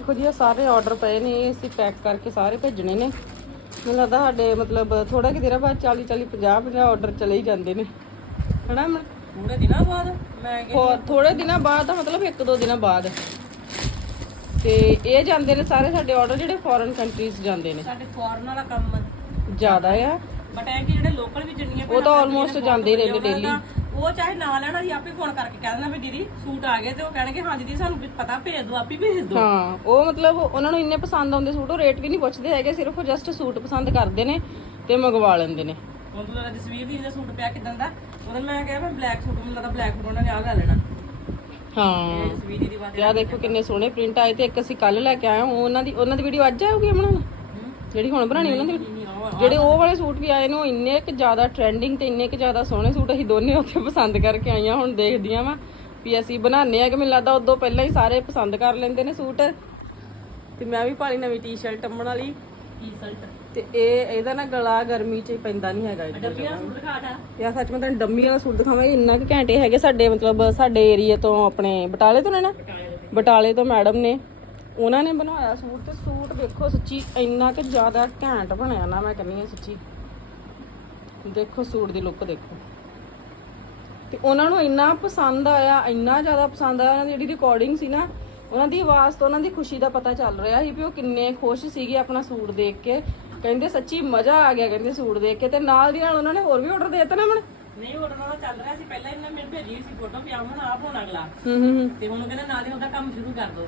ਦੇਖੋ ਜੀ ਇਹ ਸਾਰੇ ਆਰਡਰ ਪਏ ਨੇ ਇਹ ਅਸੀਂ ਪੈਕ ਕਰਕੇ ਸਾਰੇ ਭੇਜਣੇ ਨੇ। ਮੈਨੂੰ ਲੱਗਦਾ ਸਾਡੇ ਮਤਲਬ ਥੋੜਾ ਕਿ ਦੇਰ ਬਾਅਦ 40 40 50 50 ਆਰਡਰ ਚਲੇ ਹੀ ਜਾਂਦੇ ਨੇ। ਹਨਾ ਮੈਂ ਥੋੜੇ ਦਿਨਾਂ ਬਾਅਦ? ਮੈਂ ਹੋਰ ਥੋੜੇ ਦਿਨਾਂ ਬਾਅਦ ਮਤਲਬ ਇੱਕ ਦੋ ਦਿਨਾਂ ਬਾਅਦ। ਤੇ ਇਹ ਜਾਂਦੇ ਨੇ ਸਾਰੇ ਸਾਡੇ ਆਰਡਰ ਜਿਹੜੇ ਫੋਰਨ ਕੰਟਰੀਜ਼ ਜਾਂਦੇ ਨੇ। ਸਾਡੇ ਫੋਰਨ ਵਾਲਾ ਕੰਮ ਜ਼ਿਆਦਾ ਆ। ਬਟ ਐ ਕਿ ਜਿਹੜੇ ਲੋਕਲ ਵੀ ਜਿੰਨੀਆਂ ਉਹ ਤਾਂ ਆਲਮੋਸਟ ਜਾਂਦੇ ਹੀ ਰਹਿੰਦੇ ਡੇਲੀ ਉਹ ਚਾਹੇ ਨਾ ਲੈਣਾ ਸੀ ਆਪੇ ਫੋਨ ਕਰਕੇ ਕਹਿ ਦੇਣਾ ਵੀ ਦੀਦੀ ਸੂਟ ਆ ਗਏ ਤੇ ਉਹ ਕਹਿਣਗੇ ਹਾਂ ਦੀਦੀ ਸਾਨੂੰ ਵੀ ਪਤਾ ਭੇਜ ਦਿਓ ਆਪੇ ਭੇਜ ਦਿਓ। ਹਾਂ ਉਹ ਮਤਲਬ ਉਹਨਾਂ ਨੂੰ ਇੰਨੇ ਪਸੰਦ ਆਉਂਦੇ ਸੂਟ ਉਹ ਰੇਟ ਵੀ ਨਹੀਂ ਪੁੱਛਦੇ ਹੈਗੇ ਸਿਰਫ ਉਹ ਜਸਟ ਸੂਟ ਪਸੰਦ ਕਰਦੇ ਨੇ ਤੇ ਮੰਗਵਾ ਲੈਂਦੇ ਨੇ। ਹੁਣ ਤੂੰ ਲੱਗਾ ਜਸਵੀਰ ਦੀ ਦਾ ਸੂਟ ਪਿਆ ਕਿਦਾਂ ਦਾ? ਉਹਦੇ ਮੈਂ ਕਿਹਾ ਮੈਂ ਬਲੈਕ ਸੂਟ ਮੈਨੂੰ ਲੱਗਦਾ ਬਲੈਕ ਸੂਟ ਉਹਨਾਂ ਨੇ ਆ ਲੈ ਲੈਣਾ। ਹਾਂ। ਤੇ ਜਸਵੀਰ ਦੇਖੋ ਕਿੰਨੇ ਸੋਹਣੇ ਪ੍ਰਿੰਟ ਆਏ ਤੇ ਇੱਕ ਅਸੀਂ ਕੱਲ ਲੈ ਕੇ ਆਏ ਹਾਂ ਉਹ ਉਹਨਾਂ ਦੀ ਉਹਨਾਂ ਦੀ ਵੀਡੀਓ ਅੱਜ ਆਊਗੀ ਅਮਣਾ ਜਿਹੜੀ ਹੁਣ ਬਣਾਣੀ ਉਹਨਾਂ ਦੀ ਜਿਹੜੇ ਉਹ ਵਾਲੇ ਸੂਟ ਵੀ ਆਏ ਨੇ ਉਹ ਇੰਨੇ ਕਿ ਜ਼ਿਆਦਾ ਟ੍ਰੈਂਡਿੰਗ ਤੇ ਇੰਨੇ ਕਿ ਜ਼ਿਆਦਾ ਸੋਹਣੇ ਸੂਟ ਅਸੀਂ ਦੋਨੇ ਉੱਥੇ ਪਸੰਦ ਕਰਕੇ ਆਈਆਂ ਹੁਣ ਦੇਖਦੀਆਂ ਵਾ ਵੀ ਅਸੀਂ ਬਣਾਉਂਦੇ ਆ ਕਿ ਮੈਨੂੰ ਲੱਗਦਾ ਉਦੋਂ ਪਹਿਲਾਂ ਹੀ ਸਾਰੇ ਪਸੰਦ ਕਰ ਲੈਂਦੇ ਨੇ ਸੂਟ। ਤੇ ਮੈਂ ਵੀ ਪਾਲੀ ਨਵੀਂ ਟੀ-ਸ਼ਰਟ ਅੰਮਣ ਵਾਲੀ। ਤੇ ਇਹ ਇਹਦਾ ਨਾ ਗਲਾ ਗਰਮੀ 'ਚ ਪੈਂਦਾ ਨਹੀਂ ਹੈਗਾ ਇੱਧਰ ਡੱਬੀਆਂ ਸੂਟ ਦਿਖਾਤਾ ਯਾ ਸੱਚ ਮੈਂ ਤੁਹਾਨੂੰ ਡੰਮੀ ਵਾਲਾ ਸੂਟ ਦਿਖਾਵਾਂਗੀ ਇੰਨਾ ਕਿ ਘੈਂਟੇ ਹੈਗੇ ਸਾਡੇ ਮਤਲਬ ਸਾਡੇ ਏਰੀਏ ਤੋਂ ਆਪਣੇ ਬਟਾਲੇ ਤੋਂ ਨੇ ਨਾ? ਬਟਾਲੇ ਤੋਂ ਮੈਡਮ ਨੇ। ਉਹਨਾਂ ਨੇ ਬਣਾਇਆ ਸੂਟ ਤੇ ਸੂਟ ਦੇਖੋ ਸੱਚੀ ਇੰਨਾ ਕਿ ਜ਼ਿਆਦਾ ਘੈਂਟ ਬਣਿਆ ਨਾ ਮੈਂ ਕਹਿੰਦੀ ਹਾਂ ਸੱਚੀ। ਦੇਖੋ ਸੂਟ ਦੀ ਲੁੱਕ ਦੇਖੋ। ਤੇ ਉਹਨਾਂ ਨੂੰ ਇੰਨਾ ਪਸੰਦ ਆਇਆ ਇੰਨਾ ਜ਼ਿਆਦਾ ਪਸੰਦ ਆਇਆ ਉਹਨਾਂ ਦੀ ਜਿਹੜੀ ਰਿਕਾਰਡਿੰਗ ਸੀ ਨਾ ਉਹਨਾਂ ਦੀ ਆਵਾਜ਼ ਤੋਂ ਉਹਨਾਂ ਦੀ ਖੁਸ਼ੀ ਦਾ ਪਤਾ ਚੱਲ ਰਿਹਾ ਸੀ ਵੀ ਉਹ ਕਿੰਨੇ ਖੁਸ਼ ਸੀਗੇ ਆਪਣਾ ਸੂਟ ਦੇਖ ਕੇ। ਕਹਿੰਦੇ ਸੱਚੀ ਮਜ਼ਾ ਆ ਗਿਆ ਕਹਿੰਦੇ ਸੂਟ ਦੇਖ ਕੇ ਤੇ ਨਾਲ ਦੀ ਨਾਲ ਉਹਨਾਂ ਨੇ ਹੋਰ ਵੀ ਆਰਡਰ ਦੇ ਦਿੱਤਾ ਨਾ ਮਣ ਨਹੀਂ ਆਰਡਰ ਦਾ ਚੱਲ ਰਿਹਾ ਸੀ। ਪਹਿਲਾਂ ਇਹਨਾਂ ਮੈਨੂੰ ਭੇਜੀ ਸੀ ਫੋਟੋ ਵੀ ਆਉਣ ਆਪ ਹੋਣ ਅਗਲਾ। ਹੂੰ ਹੂੰ ਤੇ ਹੁਣ ਕਹਿੰਦਾ ਨਾਲ ਹੀ ਉਹਦਾ ਕੰਮ ਸ਼ੁਰੂ ਕਰ ਦੋ।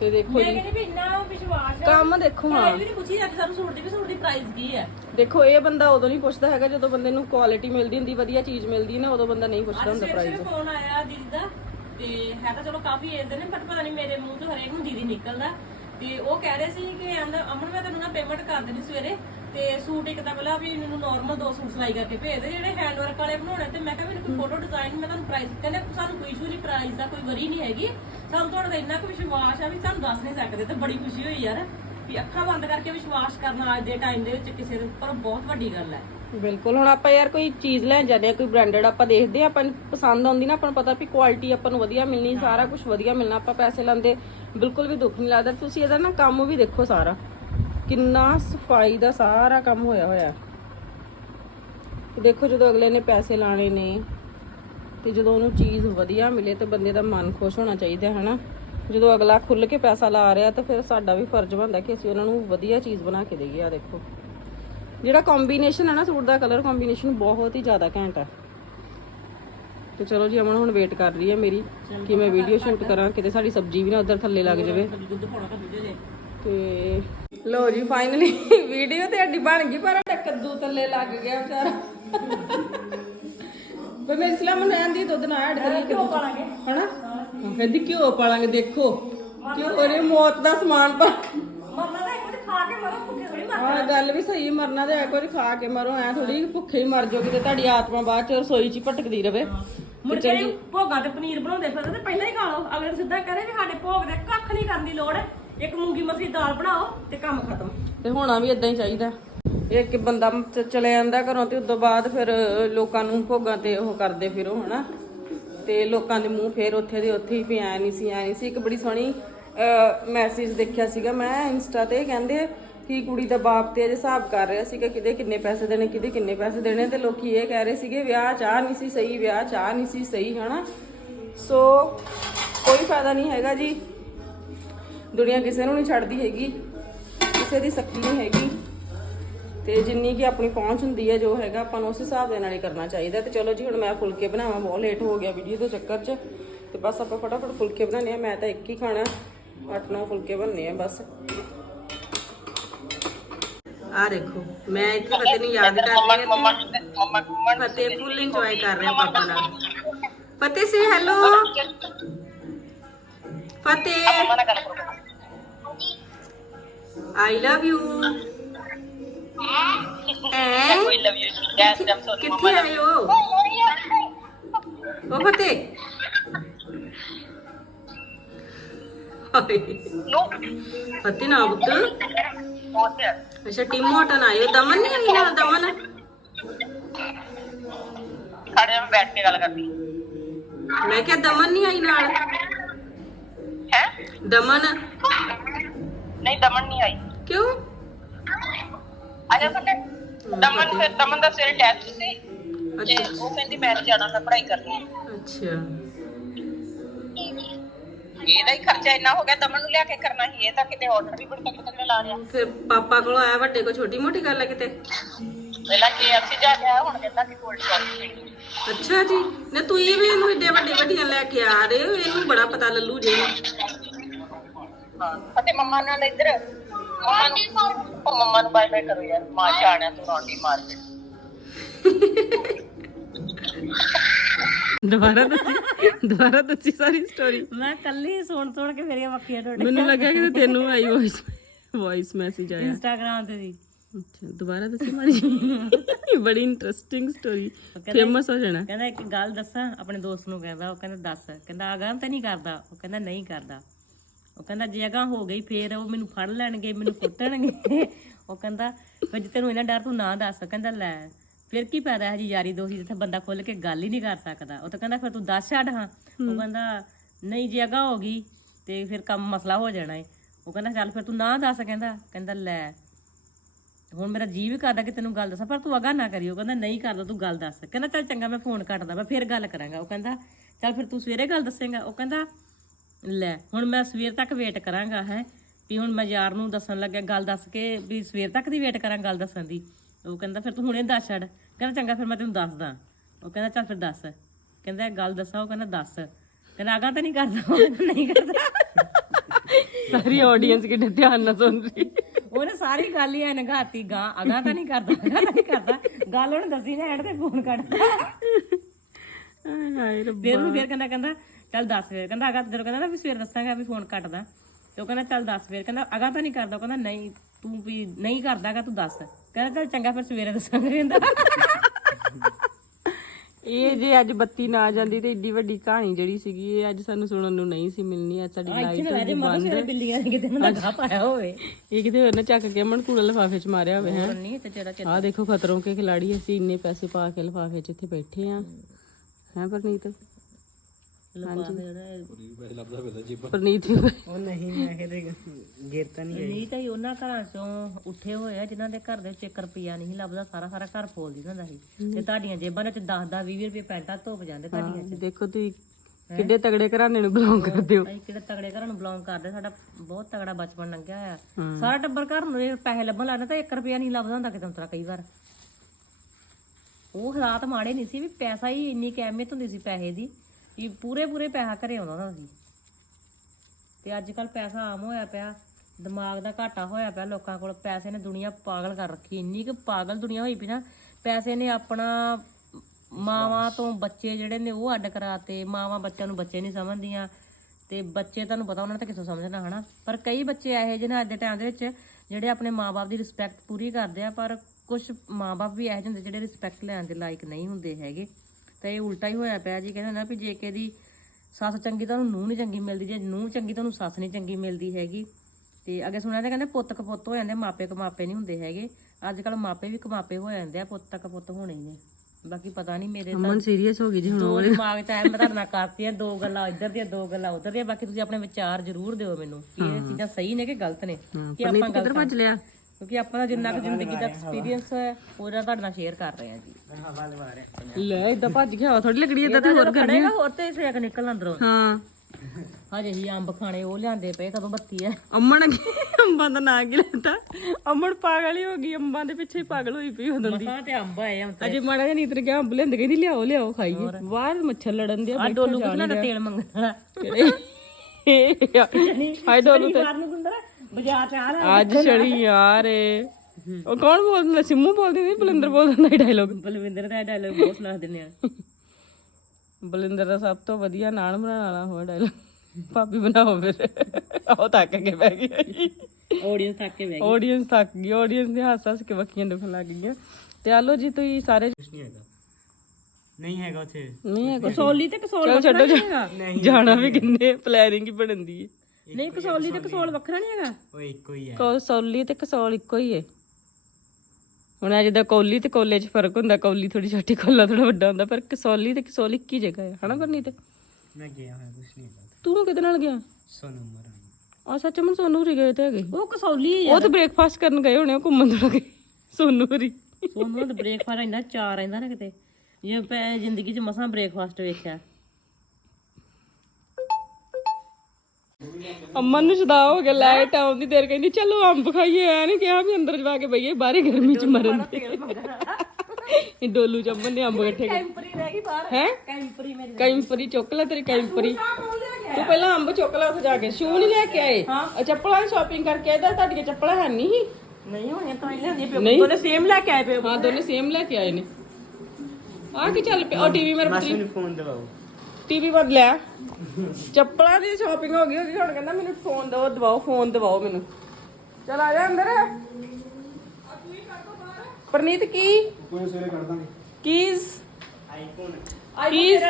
ਤੇ ਦੇਖੋ ਮੈਂ ਜੀ। ਕਹਿੰਦੀ ਵੀ ਇੰਨਾ ਵਿਸ਼ਵਾਸ ਆ। ਕੰਮ ਦੇਖੋ ਹਾਂ। ਪ੍ਰਾਈਸ ਵੀ ਨਹੀਂ ਪੁੱਛੀ ਜਾਂਦੀ ਸਾਨੂੰ ਸੂਟ ਦੀ ਵੀ ਸੂਟ ਦੀ ਪ੍ਰਾਈਸ ਕੀ ਹੈ। ਦੇਖੋ ਇਹ ਬੰਦਾ ਉਦੋਂ ਨਹੀਂ ਪੁੱਛਦਾ ਹੈਗਾ ਜਦੋਂ ਬੰਦੇ ਨੂੰ ਕੁਆਲਿਟੀ ਮਿਲਦੀ ਹੁੰਦੀ ਵਧੀਆ ਚੀਜ਼ ਮਿਲਦੀ ਨਾ ਉਦੋਂ ਬੰਦਾ ਨਹੀਂ ਪੁੱਛਦਾ ਹੁੰਦਾ ਸਵੇਰੇ ਪ੍ਰਾਈਸ ਸਵੇਰੇ ਫੋਨ ਆਇਆ ਦੀਦੀ ਦਾ ਤੇ ਹੈ ਤਾਂ ਚਲੋ ਕਾਫੀ ਏਜ ਦੇ ਨੇ ਬਟ ਪਤਾ ਨਹੀਂ ਮੇਰੇ ਮੂੰਹ ਤੋਂ ਹਰੇਕ ਨੂੰ ਦੀਦੀ ਨਿਕਲਦਾ। ਤੇ ਉਹ ਕਹਿ ਰਹੇ ਸੀ ਕਿ ਅਮਨ ਮੈਂ ਤੈਨੂੰ ਨਾ ਪੇਮੈਂਟ ਕਰ ਦੇਣੀ ਸਵੇਰੇ। ਤੇ ਸੂਟ ਇੱਕ ਤਾਂ ਪਹਿਲਾਂ ਵੀ ਮੈਨੂੰ ਨਾਰਮਲ ਦੋ ਸੂਟ ਸਿਲਾਈ ਕਰਕੇ ਭੇਜ ਦੇ ਜਿਹੜੇ ਹੈਂਡ ਵਰਕ ਵਾਲੇ ਬਣਾਉਣੇ ਤੇ ਮੈਂ ਕਿਹਾ ਮੈਨੂੰ ਕੋਈ ਫੋਟੋ ਡਿਜ਼ਾਈਨ ਮੈਂ ਤੁਹਾਨੂੰ ਪ੍ਰਾਈਸ ਕਹਿੰਦੇ ਸਾਨੂੰ ਕੋਈ ਇਸ਼ੂ ਨਹੀਂ ਪ੍ਰਾਈਸ ਦਾ ਕੋਈ ਵਰੀ ਨਹੀਂ ਹੈਗੀ। ਸਾਨੂੰ ਤੁਹਾਡਾ ਤਾਂ ਇੰਨਾ ਕੁ ਵਿਸ਼ਵਾਸ ਆ ਵੀ ਸਾਨੂੰ ਦੱਸ ਨਹੀਂ ਸਕਦੇ ਤੇ ਬੜੀ ਖੁਸ਼ੀ ਹੋਈ ਯਾਰ ਵੀ ਅੱਖਾਂ ਬੰਦ ਕਰਕੇ ਵਿਸ਼ਵਾਸ ਕਰਨਾ ਅੱਜ ਦੇ ਟਾਈਮ ਦੇ ਵਿੱਚ ਕਿਸੇ ਦੇ ਉੱਪਰ ਬਹੁਤ ਵੱਡੀ ਗੱਲ ਹੈ। ਬਿਲਕੁਲ ਹੁਣ ਆਪਾਂ ਯਾਰ ਕੋਈ ਚੀਜ਼ ਲੈਣ ਜਾਂਦੇ ਆ ਕੋਈ ਬ੍ਰਾਂਡਡ ਆਪਾਂ ਦੇਖਦੇ ਆ ਆਪਾਂ ਨੂੰ ਪਸੰਦ ਆਉਂਦੀ ਨਾ ਆਪਾਂ ਨੂੰ ਪਤਾ ਵੀ ਕੁਆਲਿਟੀ ਆਪਾਂ ਨੂੰ ਵਧੀਆ ਮਿਲਣੀ ਸਾਰਾ ਕੁਝ ਵਧੀਆ ਮਿਲਣਾ ਆਪਾਂ ਪੈਸੇ ਲਾਂਦੇ ਬਿਲਕੁਲ ਵੀ ਦੁੱਖ ਨਹੀਂ ਲੱਗਦਾ। ਤੁਸੀਂ ਇਹਦਾ ਨਾ ਕੰਮ ਵੀ ਦੇਖੋ ਸਾਰਾ। ਕਿੰਨਾ ਸਫ਼ਾਈ ਦਾ ਸਾਰਾ ਕੰਮ ਹੋਇਆ ਹੋਇਆ। ਦੇਖੋ ਜਦੋਂ ਅਗਲੇ ਨੇ ਪੈਸੇ ਲਾਣੇ ਨੇ ਤੇ ਜਦੋਂ ਉਹਨੂੰ ਚੀਜ਼ ਵਧੀਆ ਮਿਲੇ ਤੇ ਬੰਦੇ ਦਾ ਮਨ ਖੁਸ਼ ਹੋਣਾ ਚਾਹੀਦਾ ਹੈ ਹਨਾ? ਜਦੋਂ ਅਗਲਾ ਖੁੱਲ ਕੇ ਪੈਸਾ ਲਾ ਰਿਹਾ ਤਾਂ ਫਿਰ ਸਾਡਾ ਵੀ ਫਰਜ਼ ਬਣਦਾ ਕਿ ਅਸੀਂ ਉਹਨਾਂ ਨੂੰ ਵਧੀਆ ਚੀਜ਼ ਬਣਾ ਕੇ ਦੇਈਏ ਆ ਦੇਖੋ। ਜਿਹੜਾ ਕੰਬੀਨੇਸ਼ਨ ਹੈ ਨਾ ਸੂਟ ਦਾ ਕਲਰ ਕੰਬੀਨੇਸ਼ਨ ਬਹੁਤ ਹੀ ਜ਼ਿਆਦਾ ਘੈਂਟ ਹੈ ਤੇ ਚਲੋ ਜੀ ਅਮਨ ਹੁਣ ਵੇਟ ਕਰ ਰਹੀ ਹੈ ਮੇਰੀ ਕਿ ਮੈਂ ਵੀਡੀਓ ਸ਼ੂਟ ਕਰਾਂ ਕਿਤੇ ਸਾਡੀ ਸਬਜ਼ੀ ਵੀ ਨਾ ਉਧਰ ਥੱਲੇ ਲੱਗ ਜਾਵੇ। ਦੁੱਧ ਪਾਉਣਾ ਤੇ ਲੋ ਜੀ ਫਾਈਨਲੀ ਵੀਡੀਓ ਤੇ ਅੱਡੀ ਬਣ ਗਈ ਪਰ ਸਾਡਾ ਕੱਦੂ ਥੱਲੇ ਲੱਗ ਗਿਆ ਵਿਚਾਰਾ। ਬਈ ਮੇਰੀ ਸਲਾਮ ਰਹਿੰਦੀ ਦੁੱਧ ਨਾ ਐਡ ਕਰੀ ਕਿਉਂ ਪਾਲਾਂਗੇ। ਹਨਾ? ਕਹਿੰਦੀ ਘਿਓ ਪਾਲਾਂਗੇ ਦੇਖੋ। ਕਿਉਂ ਉਹਨੇ ਮੌਤ ਦਾ ਸਮਾਨ ਪਾ ਮਰਨਾ ਤਾਂ ਇੱਕ ਵਾਰ ਖਾ ਕੇ ਮਰੋ ਭੁੱਖੇ ਥੋੜੀ ਮਰ ਹਾਂ ਗੱਲ ਵੀ ਸਹੀ ਮਰਨਾ ਤੇ ਇੱਕ ਵਾਰੀ ਖਾ ਕੇ ਮਰੋ ਐ ਥੋੜੀ ਭੁੱਖੇ ਹੀ ਮਰ ਜਾਓ ਕਿਤੇ ਤੁਹਾਡੀ ਆਤਮਾ ਬਾਅਦ ਚ ਰਸੋਈ 'ਚ ਭਟਕਦੀ ਰਵੇ। ਮੁੜ ਕੇ ਭੋਗਾਂ ਤੇ ਪਨੀਰ ਬਣਾਉਂਦੇ ਫਿਰਦੇ ਤੇ ਪਹਿਲਾਂ ਹੀ ਖਾ ਲਓ। ਅਗਲੇ ਨੂੰ ਸਿੱਧਾ ਕਰੇ ਵੀ ਸਾਡੇ ਭੋਗ ਦੇ ਕੱਖ ਨਹੀਂ ਕਰਨ ਦੀ ਲੋੜ। ਇੱਕ ਮੂੰਗੀ ਮਸਰੀ ਦਾਲ ਬਣਾਓ ਤੇ ਕੰਮ ਖਤਮ। ਤੇ ਹੋਣਾ ਵੀ ਇਦਾਂ ਹੀ ਚਾਹੀਦਾ। ਇੱਕ ਬੰਦਾ ਚ- ਚਲੇ ਜਾਂਦਾ ਘਰੋਂ ਤੇ ਉਦੋਂ ਬਾਅਦ ਫਿਰ ਲੋਕਾਂ ਨੂੰ ਭੋਗਾਂ ਤੇ ਉਹ ਕਰਦੇ ਫਿਰੋ, ਹਨਾ? ਤੇ ਲੋਕਾਂ ਦੇ ਮੂੰਹ ਫੇਰ ਉੱਥੇ ਦੇ ਉੱਥੇ ਹੀ ਵੀ ਐ ਨਹੀਂ ਸੀ, ਐ ਨਹੀਂ ਸੀ। ਇੱਕ ਬੜੀ ਸੋਹਣੀ ਮੈਸੇਜ ਦੇਖਿਆ ਸੀਗਾ ਮੈਂ ਇੰਸਟਾ ਤੇ। ਕਹਿੰਦੇ ਕਿ ਕੁੜੀ ਦਾ ਬਾਪ ਤੇ ਅਜੇ ਹਿਸਾਬ ਕਰ ਰਿਹਾ ਸੀਗਾ ਕਿਹਦੇ ਕਿੰਨੇ ਪੈਸੇ ਦੇਣੇ, ਕਿਹਦੇ ਕਿੰਨੇ ਪੈਸੇ ਦੇਣੇ। ਤੇ ਲੋਕੀ ਇਹ ਕਹਿ ਰਹੇ ਸੀਗੇ, ਵਿਆਹ ਚਾਹ ਨਹੀਂ ਸੀ ਸਹੀ, ਵਿਆਹ ਚਾਹ ਨਹੀਂ ਸੀ ਸਹੀ, ਹਨਾ? ਸੋ ਕੋਈ ਫਾਇਦਾ ਨਹੀਂ ਹੈਗਾ ਜੀ। ਦੁਨੀਆ ਕਿਸੇ ਨੂੰ ਨਹੀਂ ਛੱਡਦੀ ਹੈਗੀ, ਕਿਸੇ ਦੀ ਸਖਤੀ ਨਹੀਂ ਹੈਗੀ। ਤੇ ਜਿੰਨੀ ਕਿ ਆਪਣੀ ਪਹੁੰਚ ਹੁੰਦੀ ਹੈ, ਜੋ ਹੈਗਾ, ਆਪਾਂ ਨੂੰ ਉਸ ਹਿਸਾਬ ਦੇ ਨਾਲ ਹੀ ਕਰਨਾ ਚਾਹੀਦਾ। ਤੇ ਚਲੋ ਜੀ, ਹੁਣ ਮੈਂ ਫੁਲਕੇ ਬਣਾਵਾਂ, ਬਹੁਤ ਲੇਟ ਹੋ ਗਿਆ ਵੀਡੀਓ ਦੇ ਚੱਕਰ 'ਚ। ਤੇ ਬਸ ਆਪਾਂ ਫਟਾਫਟ ਫੁਲਕੇ ਬਣਾਉਣੇ ਆ ਮੈਂ ਤਾਂ ਇੱਕ ਹੀ ਖਾਣਾ 8-9 ਫੁਲਕੇ ਬਣਨੇ ਆ ਬਸ। ਆ ਦੇਖੋ, ਮੈਂ ਇੱਥੇ ਫਤਿਹ ਨੂੰ ਯਾਦ ਕਰ ਰਹੀ ਹਾਂ ਤੇ ਫੁੱਲ ਇੰਜੋਏ ਕਰ ਰਿਹਾ ਪਾਪਾ ਨਾਲ ਫਤਿਹ ਸੇ hello Fateh. I love you ਐ ਕਿੱਥੇ ਆਏ ਹੋ ਉਹ ਫਤਿਹ ਹਾਏ। ਫਤਿਹ ਨਾ ਪੁੱਤ ਅੱਛਾ ਟੀਮ ਮੋਟਨ ਆਇਓ ਦਮਨ ਨਹੀਂ ਆਈ ਨਾਲ ਦਮਨ ਬੈਠ ਕੇ ਗੱਲ ਕਰਨੀ ਮੈਂ ਕਿਹਾ ਦਮਨ ਨਹੀਂ ਆਈ ਨਾਲ ਹੈ ਦਮਨ ਨਹੀਂ ਦਮਨ ਨਹੀਂ ਆਈ। ਕਿਉਂ? ਆ ਜਾ ਫੱਲੇ ਦਮਨ ਫਿਰ ਦਮਨ ਦਾ ਸਿਰ ਟੈਸਟ ਸੀ। ਤੇ ਅੱਛਾ। ਉਹ ਕਹਿੰਦੀ ਮੈਂ ਜਾਣਾ ਮੈਂ ਪੜ੍ਹਾਈ ਕਰਨੀ ਹੈ ਅੱਛਾ। ਇਹਦਾ ਹੀ ਖਰਚਾ ਇੰਨਾ ਹੋ ਗਿਆ ਦਮਨ ਨੂੰ ਲਿਆ ਕੇ ਕਰਨਾ ਸੀ। ਇਹ ਤਾਂ ਕਿਤੇ ਆਰਡਰ ਵੀ ਬੜੇ ਤਕੜੇ ਤਕੜੇ ਲਾ ਰਿਹਾ। ਫਿਰ ਪਾਪਾ ਕੋਲੋਂ ਆਇਆ ਵੱਡੇ ਕੋ ਛੋਟੀ ਮੋਟੀ ਗੱਲ ਹੈ ਕਿਤੇ? ਪਹਿਲਾਂ KFC ਜਾ ਕੇ ਆਇਆ ਹੁਣ ਕਹਿੰਦਾ ਕਿ ਕੋਲਡ ਕਾਫੀ ਅੱਛਾ ਜੀ। ਨੇ ਤੂੰ ਇਹ ਵੀ ਇਹਨੂੰ ਏਡੇ ਵੱਡੇ ਵੱਡੀਆਂ ਲੈ ਕੇ ਆ ਰਹੇ ਹੋ ਇਹਨੂੰ ਬੜਾ ਪਤਾ ਲੱਲੂ ਜੀ ਨੂੰ। ਹਾਂ। ਅਤੇ ਮੰਮਾ ਨਾਲ ਇੱਧਰ ਮੰਮਾ ਨੂੰ ਉਹ ਮੰਮਾ ਨੂੰ ਬਾਏ ਬਾਏ ਕਰੋ ਯਾਰ ਮਾਂ ਜਾਣਾ ਤੂੰ ਰੌਂਡੀ ਮਾਰ ਕੇ। ਦੁਬਾਰਾ ਦੱਸੀ ਦੁਬਾਰਾ ਦੱਸੀ ਸਾਰੀ ਸਟੋਰੀ ਮੈਂ ਕੱਲੀ ਸੁਣ ਸੁਣ ਕੇ ਮੇਰੀਆਂ ਮੱਖੀਆਂ ਟੁੱਟ ਮੈਨੂੰ ਲੱਗਾ ਕਿ ਤੈਨੂੰ ਆਈ ਵੌਇਸ ਵੌਇਸ ਮੈਸੇਜ ਆਇਆ। ਇੰਸਟਾਗ੍ਰਾਮ ਤੇ ਸੀ ਅੱਛਾ ਦੁਬਾਰਾ ਦੱਸੀ ਮਾਰੀ। ਬੜੀ ਇੰਟਰਸਟਿੰਗ ਸਟੋਰੀ ਫੇਮਸ ਹੋ ਜਾਣਾ। ਕਹਿੰਦਾ ਇੱਕ ਗੱਲ ਦੱਸਾਂ ਆਪਣੇ ਦੋਸਤ ਨੂੰ ਕਹਿੰਦਾ ਉਹ ਕਹਿੰਦਾ ਦੱਸ। ਕਹਿੰਦਾ ਆਗਾਂ ਤਾਂ ਨਹੀਂ ਕਰਦਾ ਉਹ ਕਹਿੰਦਾ ਨਹੀਂ ਕਰਦਾ। ਉਹ ਕਹਿੰਦਾ ਜੇ ਅਗਾਂਹ ਹੋ ਗਈ ਫੇਰ ਉਹ ਮੈਨੂੰ ਫੜ ਲੈਣਗੇ ਮੈਨੂੰ ਕੁੱਟਣਗੇ। ਉਹ ਕਹਿੰਦਾ ਫਿਰ ਜੇ ਤੈਨੂੰ ਇਹਨਾਂ ਡਰ ਤੂੰ ਨਾ ਦੱਸ। ਕਹਿੰਦਾ ਲੈ ਫਿਰ ਕੀ ਫਾਇਦਾ ਹੈ ਜੀ ਯਾਰੀ ਦੋਸਤੀ ਜਿੱਥੇ ਬੰਦਾ ਖੁੱਲ ਕੇ ਗੱਲ ਹੀ ਨਹੀਂ ਕਰ ਸਕਦਾ। ਉਹ ਤਾਂ ਕਹਿੰਦਾ ਫਿਰ ਤੂੰ ਦੱਸ ਛੱਡ ਹਾਂ। ਉਹ ਕਹਿੰਦਾ ਨਹੀਂ ਜੇ ਅਗਾਂਹ ਹੋ ਗਈ ਤੇ ਫਿਰ ਕੰਮ ਮਸਲਾ ਹੋ ਜਾਣਾ ਏ। ਉਹ ਕਹਿੰਦਾ ਚੱਲ ਫਿਰ ਤੂੰ ਨਾ ਦੱਸ ਕਹਿੰਦਾ। ਕਹਿੰਦਾ ਲੈ ਹੁਣ ਮੇਰਾ ਜੀ ਵੀ ਕਰਦਾ ਕਿ ਤੈਨੂੰ ਗੱਲ ਦੱਸਾਂ ਪਰ ਤੂੰ ਅਗਾ ਨਾ ਕਰੀ। ਉਹ ਕਹਿੰਦਾ ਨਹੀਂ ਕਰਦਾ ਤੂੰ ਗੱਲ ਦੱਸ। ਕਹਿੰਦਾ ਚੱਲ ਚੰਗਾ ਮੈਂ ਫੋਨ ਕੱਟਦਾ ਮੈਂ ਫੇਰ ਗੱਲ ਕਰਾਂਗਾ। ਉਹ ਕਹਿੰਦਾ ਚੱਲ ਫਿਰ ਤੂੰ ਸਵੇਰੇ ਗੱਲ ਦੱਸੇਗਾ। ਉਹ ਕਹਿੰਦਾ ਲੈ ਹੁਣ ਮੈਂ ਸਵੇਰ ਤੱਕ ਵੇਟ ਕਰਾਂਗਾ ਹੈ। ਵੀ ਹੁਣ ਮੈਂ ਯਾਰ ਨੂੰ ਦੱਸਣ ਲੱਗਿਆ ਗੱਲ ਦੱਸ ਕੇ ਵੀ ਸਵੇਰ ਤੱਕ ਦੀ ਵੇਟ ਕਰਾਂ ਗੱਲ ਦੱਸਣ ਦੀ। ਉਹ ਕਹਿੰਦਾ ਫਿਰ ਤੂੰ ਹੁਣੇ ਦੱਸ ਛੱਡ। ਕਹਿੰਦਾ ਚੰਗਾ ਫਿਰ ਮੈਂ ਤੈਨੂੰ ਦੱਸਦਾ। ਉਹ ਕਹਿੰਦਾ ਚੱਲ ਫਿਰ ਦੱਸ। ਕਹਿੰਦਾ ਗੱਲ ਦੱਸਾਂ? ਉਹ ਕਹਿੰਦਾ ਦੱਸ। ਕਹਿੰਦਾ ਅਗਾ ਤਾਂ ਨਹੀਂ ਕਰਦਾ ਨਹੀਂ ਕਰਦਾ। ਸਾਰੀ ਆਡੀਅנס ਕਿੰਨੇ ਧਿਆਨ ਨਾਲ ਸੁਣ ਰਹੀ ਉਹਨੇ ਸਾਰੀ ਗੱਲ ਹੀ ਐ ਨਗਾਤੀ ਗਾਂ ਅਗਾ ਤਾਂ ਨਹੀਂ ਕਰਦਾ ਅਗਾ ਤਾਂ ਨਹੀਂ ਕਰਦਾ। ਗੱਲ ਉਹਨੇ ਦੱਸੀ ਨਾ ਐਡ ਤੇ ਫੋਨ ਕੱਟਦਾ ਹਾਏ ਰੱਬਾ। ਫਿਰ ਉਹਨੂੰ ਫਿਰ ਕਹਿੰਦਾ ਕਹਿੰਦਾ ਚੱਲ ਦੱਸ ਫਿਰ। ਕਹਿੰਦਾ ਅਗਾ ਜਦੋਂ ਕਹਿੰਦਾ ਨਾ ਵੀ ਸਵੇਰ ਦੱਸਾਂਗਾ ਵੀ ਫੋਨ ਕੱਟਦਾ। ਤੇ ਉਹ ਕਹਿੰਦਾ ਚੱਲ ਦੱਸ ਫਿਰ। ਕਹਿੰਦਾ ਅਗਾ ਤਾਂ ਨਹੀਂ ਕਰਦਾ। ਉਹ ਕਹਿੰਦਾ ਨਹੀਂ ਤੂੰ ਵੀ ਨਹੀਂ ਕਰਦਾਗਾ ਤੂੰ ਦੱਸ। ਕਹਿੰਦਾ ਚੱਲ ਚੰਗਾ ਫਿਰ ਸਵੇਰੇ ਦੱਸਾਂਗੇ ਕਹਿੰਦਾ। ਇਹ ਜੇ ਅੱਜ ਬੱਤੀ ਨਾ ਜਾਂਦੀ ਤੇ ਏਡੀ ਵੱਡੀ ਕਹਾਣੀ ਜਿਹੜੀ ਸੀਗੀ ਇਹ ਅੱਜ ਸਾਨੂੰ ਸੁਣਨ ਨੂੰ ਨਹੀਂ ਸੀ ਮਿਲਣੀ। ਅੱਜ ਸਾਡੀ ਲਾਈਟ ਅਜੇ ਮਰ ਸਵੇਰੇ ਬਿੱਲੀਆਂ ਨੇ ਕਿਤੇ ਨਾ ਗਾ ਪਾਇਆ ਹੋਵੇ। ਇਹ ਕਿਤੇ ਹੋਰ ਨਾ ਚੱਕ ਕੇ ਅਮਨ ਕੂੜਾ ਲਫਾਫੇ ਚ ਮਾਰਿਆ ਹੋਵੇ ਹੈ। ਨਹੀਂ ਤੇ ਜਿਹੜਾ ਆਹ ਦੇਖੋ ਖਤਰੋਂ ਕੇ ਖਿਲਾੜੀ ਅਸੀਂ ਇੰਨੇ ਪੈਸੇ ਪਾ ਕੇ ਲਫਾਫੇ ਚ ਇੱਥੇ ਬੈਠੇ ਆ। ਹੈ ਪਰਨੀਤ? ਪਰਨੀਤ ਉਹ ਨਹੀਂ ਮੈਂ ਕਿਤੇ ਗੇਰਤਾ ਨਹੀਂ ਨਹੀਂ ਤਾਂ ਹੀ ਉਹਨਾਂ ਘਰਾਂ ਚੋਂ ਉੱਠੇ ਹੋਏ ਆ ਜਿਨ੍ਹਾਂ ਦੇ ਘਰ ਦੇ ਵਿੱਚ 1 ਰੁਪਿਆ ਨਹੀਂ ਲੱਭਦਾ ਸਾਰਾ ਸਾਰਾ ਘਰ ਫੋਲ ਦਿੰਦਾ ਹੁੰਦਾ ਸੀ। ਤੇ ਤੁਹਾਡੀਆਂ ਜੇਬਾਂ ਵਿੱਚ 10 10 20 ਰੁਪਏ ਪੈਂਟਾਂ ਧੋਪ ਜਾਂਦੇ ਤੁਹਾਡੀਆਂ ਚ। ਦੇਖੋ ਤੁਸੀਂ ਕਿੱਡੇ ਤਗੜੇ ਘਰਾਣੇ ਨੂੰ ਬਿਲੋਂਗ ਕਰਦੇ ਹੋ। ਅਸੀਂ ਕਿਹੜੇ ਤਗੜੇ ਘਰਾਂ ਨੂੰ ਬਿਲੋਂਗ ਕਰਦੇ ਸਾਡਾ ਬਹੁਤ ਤਗੜਾ ਬਚਪਨ ਲੰਘਿਆ ਹੋਇਆ। ਸਾਰਾ ਟੱਬਰ ਘਰ ਨੂੰ ਇਹ ਪੈਸੇ ਲੱਭਣ ਲੱਗਦਾ ਤਾਂ 1 ਰੁਪਿਆ ਨਹੀਂ ਲੱਭਦਾ ਹੁੰਦਾ ਕਿਤੇ ਤਰਾ ਕਈ ਵਾਰ। ਉਹ ਹਾਲਾਤ ਮਾੜੇ ਨਹੀਂ ਸੀ ਵੀ ਪੈਸਾ ਹੀ ਇੰਨੀ ਕੁ ਅਹਿਮੀਅਤ ਹੁੰਦੀ ਸੀ ਪੈਸੇ ਦੀ। ਕਿ ਪੂਰੇ ਪੂਰੇ ਪੈਸਾ ਘਰੇ ਆਉਂਦਾ ਹੁੰਦਾ ਸੀ ਤੇ ਅੱਜ ਕੱਲ ਪੈਸਾ ਆਮ ਹੋਇਆ ਪਿਆ ਦਿਮਾਗ ਦਾ ਘਾਟਾ ਹੋਇਆ ਪਿਆ ਲੋਕਾਂ ਕੋਲ ਪੈਸੇ ਨੇ ਦੁਨੀਆ ਪਾਗਲ ਕਰ ਰੱਖੀ ਇੰਨੀ ਕੁ ਪਾਗਲ ਦੁਨੀਆ ਹੋਈ ਪਈ ਨਾ ਪੈਸੇ ਨੇ ਆਪਣਾ ਮਾਵਾਂ ਤੋਂ ਬੱਚੇ ਜਿਹੜੇ ਨੇ ਉਹ ਅੱਡ ਕਰਾਤੇ ਮਾਵਾਂ ਬੱਚਿਆਂ ਨੂੰ ਬੱਚੇ ਨਹੀਂ ਸਮਝਦੀਆਂ। ਤੇ ਬੱਚੇ ਤੁਹਾਨੂੰ ਪਤਾ ਉਹਨਾਂ ਨੇ ਤਾਂ ਕਿੱਥੋਂ ਸਮਝਣਾ ਹਨਾ? ਪਰ ਕਈ ਬੱਚੇ ਇਹੋ ਜਿਹੇ ਨੇ ਅੱਜ ਦੇ ਟਾਈਮ ਦੇ ਵਿੱਚ ਜਿਹੜੇ ਆਪਣੇ ਮਾਪੇ ਦੀ ਰਿਸਪੈਕਟ ਪੂਰੀ ਕਰਦੇ ਆ ਪਰ ਕੁਝ ਮਾਪੇ ਵੀ ਇਹੋ ਜਿਹੇ ਹੁੰਦੇ ਜਿਹੜੇ ਰਿਸਪੈਕਟ ਲੈਣ ਦੇ ਲਾਇਕ ਨਹੀਂ ਹੁੰਦੇ ਹੈਗੇ। ਤਾਂ ਇਹ ਉਲਟਾ ਹੀ ਹੋਇਆ ਪਿਆ ਜੀ। ਕਹਿੰਦੇ ਨਾ ਵੀ ਜੇ ਕਿਸੇ ਸੱਸ ਚੰਗੀ ਤਾਂ ਉਹਨੂੰ ਨੂੰਹ ਨਹੀਂ ਚੰਗੀ ਮਿਲਦੀ। ਜੇ ਨੂੰਹ ਚੰਗੀ ਤਾਂ ਉਹਨੂੰ ਸੱਸ ਨਹੀਂ ਚੰਗੀ ਮਿਲਦੀ ਹੈਗੀ। ਤੇ ਅੱਗੇ ਸੁਣਿਆ ਤੇ ਕਹਿੰਦੇ ਪੁੱਤ ਕਪੁੱਤ ਹੋ ਜਾਂਦੇ ਮਾਪੇ ਕਮਾਪੇ ਨਹੀਂ ਹੁੰਦੇ ਹੈਗੇ। ਅੱਜ ਕੱਲ ਮਾਪੇ ਵੀ ਕਮਾਪੇ ਹੋ ਜਾਂਦੇ ਆ ਪੁੱਤ ਕਪੁੱਤ ਹੋਣੇ ਨੇ। ਬਾਕੀ ਪਤਾ ਨਹੀਂ ਮੇਰੇ ਤਾਂ ਅਮਨ ਸੀਰੀਅਸ ਹੋ ਗਈ ਜੀ ਹੁਣ ਦੋ ਦਿਮਾਗ ਚ ਆਇਆ ਮੈਂ ਤੁਹਾਡੇ ਨਾਲ ਕਰਤੀਆਂ ਦੋ ਗੱਲਾਂ ਇੱਧਰ ਦੀਆਂ ਦੋ ਗੱਲਾਂ ਉੱਧਰ ਦੀਆਂ। ਬਾਕੀ ਤੁਸੀਂ ਆਪਣੇ ਵਿਚਾਰ ਜ਼ਰੂਰ ਦਿਓ ਮੈਨੂੰ ਕਿ ਇਹ ਚੀਜ਼ਾਂ ਸਹੀ ਨੇ ਕਿ ਗਲਤ ਨੇ। ਕਿ ਆਪਾਂ ਕਿੱਧਰ ਭੱਜ ਲਿਆ? ਕਿਉਂਕਿ ਆਪਾਂ ਦਾ ਜਿੰਨਾ ਕੁ ਜ਼ਿੰਦਗੀ ਦਾ ਐਕਸਪੀਰੀਅੰਸ ਹੈ ਉਹਦਾ ਤੁਹਾਡੇ ਨਾਲ ਸ਼ੇਅਰ ਕਰ ਰਹੇ ਹਾਂ ਜੀ। ਲੈ ਇਦਾਂ ਭੱਜ ਗਿਆ ਥੋੜੀ ਲੱਗੜੀ ਇਦਾਂ ਤੇ ਹੋਰ ਕਰ ਖੜੇਗਾ ਹੋਰ ਤੇ ਸੇਕ ਨਿਕਲ ਅੰਦਰੋਂ। ਹਾਂ। ਹਜੇ ਹੀ ਅੰਬ ਖਾਣੇ ਉਹ ਲਿਆਂਦੇ ਪਏ ਕਦੋਂ ਬੱਤੀ ਹੈ। ਅਮਨ ਅੰਬਾਂ ਦਾ ਨਾਂ ਕੀ ਲੈਤਾ? ਅਮਨ ਪਾਗਲ ਹੀ ਹੋ ਗਈ ਅੰਬਾਂ ਦੇ ਪਿੱਛੇ ਹੀ ਪਾਗਲ ਹੋਈ ਪਈ ਉਦੋਂ ਦੀ। ਮਸਾਂ ਤੇ ਅੰਬ ਆਏ ਹੁਣ ਅਜੇ ਮਾੜਾ ਜਿਹਾ ਨੀਤਰ ਗਿਆ ਅੰਬ ਲੈਂਦੇ ਕਹਿੰਦੀ ਲਿਆਓ ਲਿਆਓ ਖਾਈਏ। ਬਾਹਰ ਮੱਛਰ ਲੜਨ ਦੇ ਆ ਡੋਲੂ ਕਿਹਨਾਂ ਦਾ ਤੇਲ ਮੰਗਣਾ ਹਾਈ ਡੋਲੂ ਤੇ ਨੂੰ ਬਾਜ਼ਾਰ ਚ ਆ ਰਿਹਾ ਅੱਜ ਛੜੀ ਯਾਰ ਏ ਉਹ ਕੌਣ ਬੋਲਦਾ? ਸਿੰਮੂ ਬੋਲਦੀ ਨਹੀਂ ਬਲਿੰਦਰ ਬੋਲਦਾ ਨਹੀਂ ਡਾਇਲੋਗ ਬਲਵਿੰਦਰ ਦਾ ਡਾਇਲੋਗ ਬਹੁਤ ਸੁਣਾ ਦਿੰਨੇ ਆ। ਬਲਿੰਦਰ ਦਾ ਸਭ ਤੋਂ ਵਧੀਆ ਨਾਨ ਬਣਾਉਣ ਵਾਲਾ ਹੋਇਆ ਡਾਇਲੋਗ ਭਾਬੀ ਬਣਾਓ ਫਿਰ। ਉਹ ਤੱਕ ਕੇ ਬਹਿ ਗਈ। ਆਡੀਅנס ਥੱਕ ਕੇ ਬਹਿ ਗਈ। ਆਡੀਅנס ਥੱਕ ਗਈ। ਆਡੀਅנס ਦੇ ਹੱਸ ਹੱਸ ਕੇ ਬੱਕੀਆਂ ਦੁਖਣ ਲੱਗ ਗਈਆਂ। ਤੇ ਆਲੋ ਜੀ ਤੁਸੀਂ ਸਾਰੇ ਕੁਝ ਨਹੀਂ ਹੈਗਾ। ਨਹੀਂ ਹੈਗਾ ਉੱਥੇ। ਨਹੀਂ ਹੈਗਾ। ਸੋਲੀ ਤੇ ਕਸੋਲ ਛੱਡੋ ਜਾਣਾ ਵੀ ਕਿੰਨੇ ਪਲੈਨਿੰਗ ਹੀ ਬਣਦੀ ਹੈ। ਨਹੀਂ ਕਸੌਲੀ ਤੇ ਕਸੌਲ ਵੱਖਰਾ ਨਹੀਂ ਹੈਗਾ? ਉਹ ਇੱਕੋ ਹੀ ਹੈ ਕਸੌਲੀ ਤੇ ਕਸੌਲ ਇੱਕੋ ਹੀ ਹੈ ਹੁਣ ਆ ਜਿੱਦਾਂ ਕੌਲੀ ਤੇ ਕੋਲੇ 'ਚ ਫ਼ਰਕ ਹੁੰਦਾ ਕੌਲੀ ਥੋੜੀ ਛੋਟੀ ਕੋਲਾ ਥੋੜਾ ਵੱਡਾ ਹੁੰਦਾ ਪਰ ਕਸੌਲੀ ਤੇ ਕਸੌਲ ਇੱਕ ਹੀ ਜਗ੍ਹਾ ਹੈ ਹਨਾ ਕਰਨੀ ਤੇ ਮੈਂ ਗਿਆ ਹਾਂ ਕੁਛ ਨਹੀਂ ਤੂੰ ਕਿਹਦੇ ਨਾਲ ਗਿਆ? ਸੋਨੂ ਮਰਾਂ ਆ ਸੱਚ ਮੈਂ ਸੋਨੂ ਰੀ ਗਏ ਤੇ ਹੈਗੇ? ਉਹ ਕਸੌਲੀ ਹੈ ਉਹ ਤੇ ਬ੍ਰੇਕਫਾਸਟ ਕਰਨ ਗਏ ਹੋਣੇ ਉਹ ਘੁੰਮਣ ਤੋਂ ਗਏ। ਸੋਨੂ ਰੀ ਸੋਨੂ ਦਾ ਬ੍ਰੇਕਫਾਸਟ ਇੰਨਾ ਚਾਰ ਰਹਿੰਦਾ ਨਾ ਕਿਤੇ। ਜਿਵੇਂ ਪੈ ਜ਼ਿੰਦਗੀ 'ਚ ਮਸਾਂ ਬ੍ਰੇਕਫਾਸਟ ਵੇਖਿਆ। ਅਮਨ ਨੂੰ ਸ਼ਦਾ ਹੋ ਗਿਆ ਲਾਈਟ ਆਉਂਦੀ ਦੇਰ ਕਹਿੰਦੀ ਚਲੋ ਅੰਬ ਖਾਈਏ। ਐ ਨਹੀਂ ਕਿਹਾ ਵੀ ਅੰਦਰ ਜਵਾ ਕੇ ਬਈਏ ਬਾਹਰੇ ਗਰਮੀ ਚ ਮਰਨ ਇਹ ਡੋਲੂ ਚ ਅਮਨ ਨੇ ਅੰਬ ਇਕੱਠੇ ਕੀਤੇ ਹੈ? ਕੈਂਪਰੀ ਮੇਰੀ ਤੇਰੀ ਕੈਂਪਰੀ। ਤੂੰ ਪਹਿਲਾਂ ਅੰਬ ਚੁੱਕ ਲੈ ਉੱਥੇ ਜਾ ਕੇ। ਸ਼ੂ ਨਹੀਂ ਲੈ ਕੇ ਆਏ। ਚੱਪਲਾਂ ਦੀ ਸ਼ਾਪਿੰਗ ਕਰਕੇ ਆਏ ਤਾਂ ਤੁਹਾਡੀਆਂ ਚੱਪਲਾਂ ਹੈ ਨਹੀਂ ਨਹੀਂ ਹੋਣੀਆਂ ਤਾਂ ਹੀ ਲੈਂਦੀ ਪਿਓ ਦੋਨੇ ਸੇਮ ਲੈ ਕੇ ਆਏ ਪਿਓ ਹਾਂ ਦੋਨੇ ਸੇਮ ਲੈ ਕੇ ਆਏ ਨੇ। ਆ ਕੀ ਚੱਲ ਪਿਆ? ਟੀਵੀ ਮੇਰੇ ਕੋਲ ਫੋਨ ਦਿਵਾਓ। ਜੁੱਤੀ ਵੀ ਬਦਲਿਆ ਚੱਪਲਾਂ ਦੀ ਸ਼ਾਪਿੰਗ ਹੋ ਗਈ ਹੋਗੀ ਹੁਣ ਕਹਿੰਦਾ ਮੈਨੂੰ ਫੋਨ ਦਿਓ ਦਵਾਓ ਫੋਨ ਦਿਵਾਓ ਮੈਨੂੰ। ਚਲ ਆ ਜਾ ਅੰਦਰ। ਪਰਨੀਤ ਕੀ? ਕੋਈ ਸਵੇਰੇ ਕੱਢ ਦਾਂਗੇ। ਕੀਜ਼ ਆਈਫੋਨ ਕੀਜ਼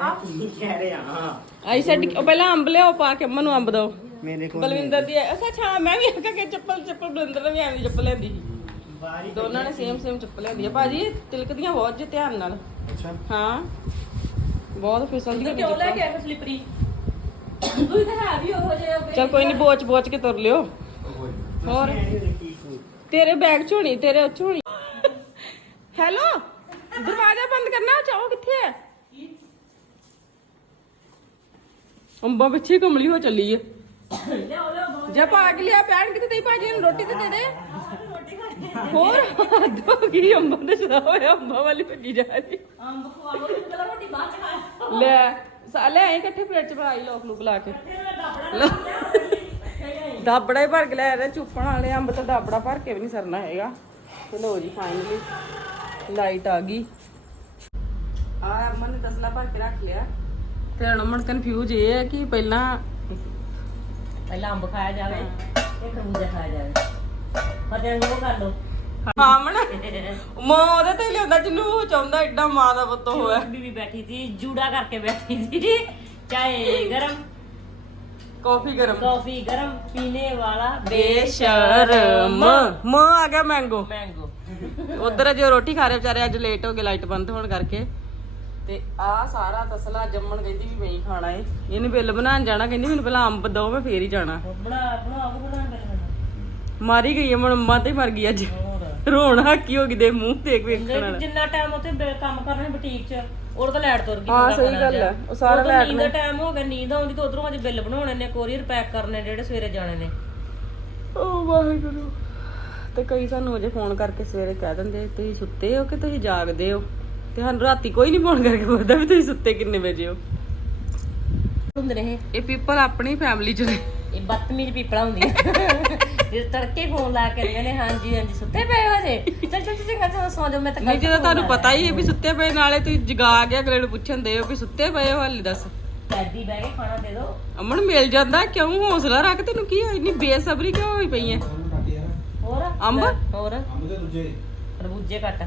ਆਪ ਕੀ ਕਹਿ ਰਹੇ? ਆ ਆਈ ਸੈਡ ਪਹਿਲਾਂ ਅੰਬ ਲਿਆਓ ਪਾ ਕੇ ਅੰਮਾ ਅੰਬ ਦੋ ਮੇਰੇ ਕੋਲ ਬਲਵਿੰਦਰ ਦੀ ਅੱਛਾ ਅੱਛਾ ਮੈਂ ਵੀ ਅੱਗੇ ਚੱਪਲ ਚੱਪਲ ਬਲਵਿੰਦਰ ਨੇ ਵੀ ਐਵੇਂ ਚੱਪਲ ਲੈਂਦੀ ਸੀ। ਦੋਨਾਂ ਨੇ ਸੇਮ ਸੇਮ ਚੱਪਲ ਲੈਂਦੀ ਆ। ਭਾਜੀ ਤਿਲਕ ਦੀਆਂ ਬਹੁਤ ਜੇ ਧਿਆਨ ਨਾਲ। ਅੱਛਾ। ਹਾਂ। ਬਹੁਤ ਫਿਸਲਦੀਆਂ ਨੇ ਕਿਉਂ ਲੈ ਕੇ ਆਏ ਸਲਿਪਰੀ? ਤੂੰ ਤਾਂ ਹੈ ਵੀ ਉਹ ਜੇ ਚਲ ਕੋਈ ਨਹੀਂ ਬੋਚ ਬੋਚ ਕੇ ਤੁਰ ਲਿਓ। ਹੋਰ? ਤੇਰੇ ਬੈਗ ਚ ਹੋਣੀ ਤੇਰੇ ਉੱਚ ਹੋਣੀ। ਹੈਲੋ ਦਰਵਾਜ਼ਾ ਬੰਦ ਕਰਨਾ ਚਾਹੋ ਕਿੱਥੇ ਹੈ ਅੰਬਾਂ ਪਿੱਛੇ ਕਮਲੀ ਹੋ ਚੱਲੀ ਏ ਜੇ ਪਾ ਕੇ ਲਿਆ ਪੈਣ ਕਿਤੇ ਤੇ ਭਾਜੀ ਨੂੰ ਰੋਟੀ ਤੇ ਦੇ ਦੇ। ਹੋਰ ਦੋ ਕੀ ਅੰਬਾਂ ਦੇ ਸਦਾ ਹੋਇਆ ਅੰਬਾਂ ਵਾਲੀ ਭੱਜੀ ਜਾ ਰਹੀ। ਅੰਬ ਖਵਾ ਪਹਿਲਾਂ ਰੋਟੀ ਬਾਅਦ ਚ ਖਾਇਆ ਲੈ ਸਾਲੇ ਐਂ ਇਕੱਠੇ ਪਲੇਟ ਚ ਬਣਾਈ ਲੋਕ ਨੂੰ ਬੁਲਾ ਕੇ। ਦਾਬੜਾ ਹੀ ਭਰ ਕੇ ਲੈ ਰਹੇ ਚੁੱਪਣ ਵਾਲੇ, ਅੰਬ ਤਾਂ ਦਾਬੜਾ ਭਰ ਕੇ ਵੀ ਨਹੀਂ ਸਰਨਾ ਹੈਗਾ। ਤੇ ਲੋ ਜੀ ਫਾਈਨਲੀ ਲਾਈਟ ਆ ਗਈ। ਆ ਅਮਨ ਨੇ ਤਸਲਾ ਭਰ ਕੇ ਰੱਖ ਲਿਆ। ਤੇ ਹੁਣ ਅਮਨ ਕਨਫਿਊਜ਼ ਇਹ ਹੈ ਕਿ ਪਹਿਲਾਂ ਪਹਿਲਾਂ ਅੰਬ ਖਾਇਆ ਜਾਵੇ ਇਹ ਖਰਬੂਜਾ ਖਾਇਆ ਜਾਵੇ। ਫਤਿਹ ਨੂੰ ਉਹ ਕਰ ਲਓ। ਆਮਣ ਮਾਂ ਉਹਦੇ ਤੇ ਲਿਆਉਂਦਾ ਜਿਹਨੂੰ ਉਹ ਚਾਹੁੰਦਾ ਐਡਾ ਮਾਂ ਦਾ ਪੁੱਤ ਹੋਇਆ। ਬੀਬੀ ਬੈਠੀ ਸੀ ਜੂੜਾ ਕਰਕੇ ਬੈਠੀ ਸੀ। ਚਾਹੇ ਗਰਮ ਕਾਫੀ ਗਰਮ। ਕਾਫੀ ਗਰਮ ਪੀਣੇ ਵਾਲਾ ਬੇਸ਼ਰਮ। ਮਾਂ ਆ ਗਿਆ ਮੈਂਗੋ ਮੈਂਗੋ ਉਧਰ ਜੇ ਰੋਟੀ ਖਾ ਰਹੇ ਵਿਚਾਰੇ ਅੱਜ ਲੇਟ ਹੋ ਗਏ ਲਾਈਟ ਬੰਦ ਹੋਣ ਕਰਕੇ। ਤੇ ਆ ਸਾਰਾ ਤਸਲਾ ਜੰਮਣ ਕਹਿੰਦੀ ਵੀ ਮੈਂ ਹੀ ਖਾਣਾ ਏ। ਇਹਨੇ ਬਿੱਲ ਬਣਾਉਣ ਜਾਣਾ ਕਹਿੰਦੀ ਮੈਨੂੰ ਪਹਿਲਾਂ ਅੰਬ ਦੋ ਮੈਂ ਫੇਰ ਹੀ ਜਾਣਾ। ਬਣਾ ਬਣਾ ਕੇ ਬਣਾ ਕੇ ਮਾਰੀ ਗਈ ਅਮਨ ਅੰਮਾ ਤੇ ਮਰ ਗਈ ਅੱਜ। ਰੋਣ ਹਾਕੀ ਹੋ ਗਈ ਦੇ ਮੂੰਹ ਦੇਖ ਵੇਖਣ ਵਾਲਾ। ਜਿੰਨਾ ਟਾਈਮ ਉੱਥੇ ਬ- ਕੰਮ ਕਰਨਾ ਬੁਟੀਕ 'ਚ ਉਹ ਤਾਂ ਲੈਟ ਤੁਰ ਗਈ ਹਾਂ, ਸਹੀ ਗੱਲ। ਹੈ। ਉਹ ਸਾਰਾ ਉਦੋਂ ਲੈਟ ਨੀਂਦ ਦਾ ਟਾਈਮ ਹੋ। ਗਿਆ ਨੀਂਦ ਆਉਂਦੀ ਤੇ ਉਧਰੋਂ ਅਜੇ ਬਿੱਲ ਬਣਾਉਣੇ ਨੇ ਕੋਰੀਅਰ ਪੈਕ ਕਰਨੇ ਜਿਹੜੇ ਸਵੇਰੇ ਜਾਣੇ ਨੇ। ਓ ਵਾਹਿਗੁਰੂ। ਤੇ ਕਈ ਸਾਨੂੰ ਅਜੇ ਫੋਨ ਕਰਕੇ ਸਵੇਰੇ ਕਹਿ ਦਿੰਦੇ ਤੁਸੀਂ ਸੁੱਤੇ ਹੋ ਕਿ ਤੁਸੀਂ ਜਾਗਦੇ ਹੋ? ਤੇ ਸਾਨੂੰ ਰਾਤੀ ਕੋਈ ਨਹੀਂ ਫੋਨ ਕਰਕੇ ਪੁੱਛਦਾ ਵੀ ਤੁਸੀਂ ਸੁੱਤੇ ਕਿੰਨੇ ਵਜੇ ਹੋ। ਹੁੰਦੇ ਨੇ ਇਹ। ਇਹ ਪੀਪਲ ਆਪਣੀ ਫੈਮਿਲੀ ਚ ਨੇ। ਇਹ ਬਦਤਮੀਜ਼ ਪੀਪਲਾ ਹੁੰਦੀਆਂ। ਜੇ ਤੜਕੇ ਫੋਨ ਲਾ ਕੇ ਕਹਿੰਦੇ ਨੇ ਹਾਂਜੀ ਹਾਂਜੀ ਸੁੱਤੇ ਪਏ ਹੋ ਜੇ ਚੱਲ ਚੱਲ ਚੰਗਾ ਚਲੋ ਸੌ ਜਾਓ ਮੈਂ ਤਾਂ ਨਹੀਂ ਜਦੋਂ ਤੁਹਾਨੂੰ ਪਤਾ ਹੀ ਹੈ ਵੀ ਸੁੱਤੇ ਪਏ ਨਾਲੇ ਤੁਸੀਂ ਜਗਾ ਕੇ ਅਗਲੇ ਨੂੰ ਪੁੱਛਣ ਦੇ ਹੋ ਵੀ ਸੁੱਤੇ ਪਏ ਹੋ ਹਾਲੇ ਦੱਸ। ਕੈਦੀ ਬਹਿ ਕੇ ਖਾਣਾ ਦੇ ਦਿਓ ਅਮਨ ਮਿਲ ਜਾਂਦਾ ਕਿਉਂ? ਹੌਸਲਾ ਰੱਖ ਤੈਨੂੰ ਕੀ ਹੋਈ ਇੰਨੀ ਬੇਸਬਰੀ ਕਿਉਂ ਹੋਈ ਪਈ ਹੈ? ਹੋਰ? ਅੰਬ? ਹੋਰ? ਅੰਬ ਦੇ ਦੂਜੇ। ਖਰਬੂਜੇ ਕੱਟ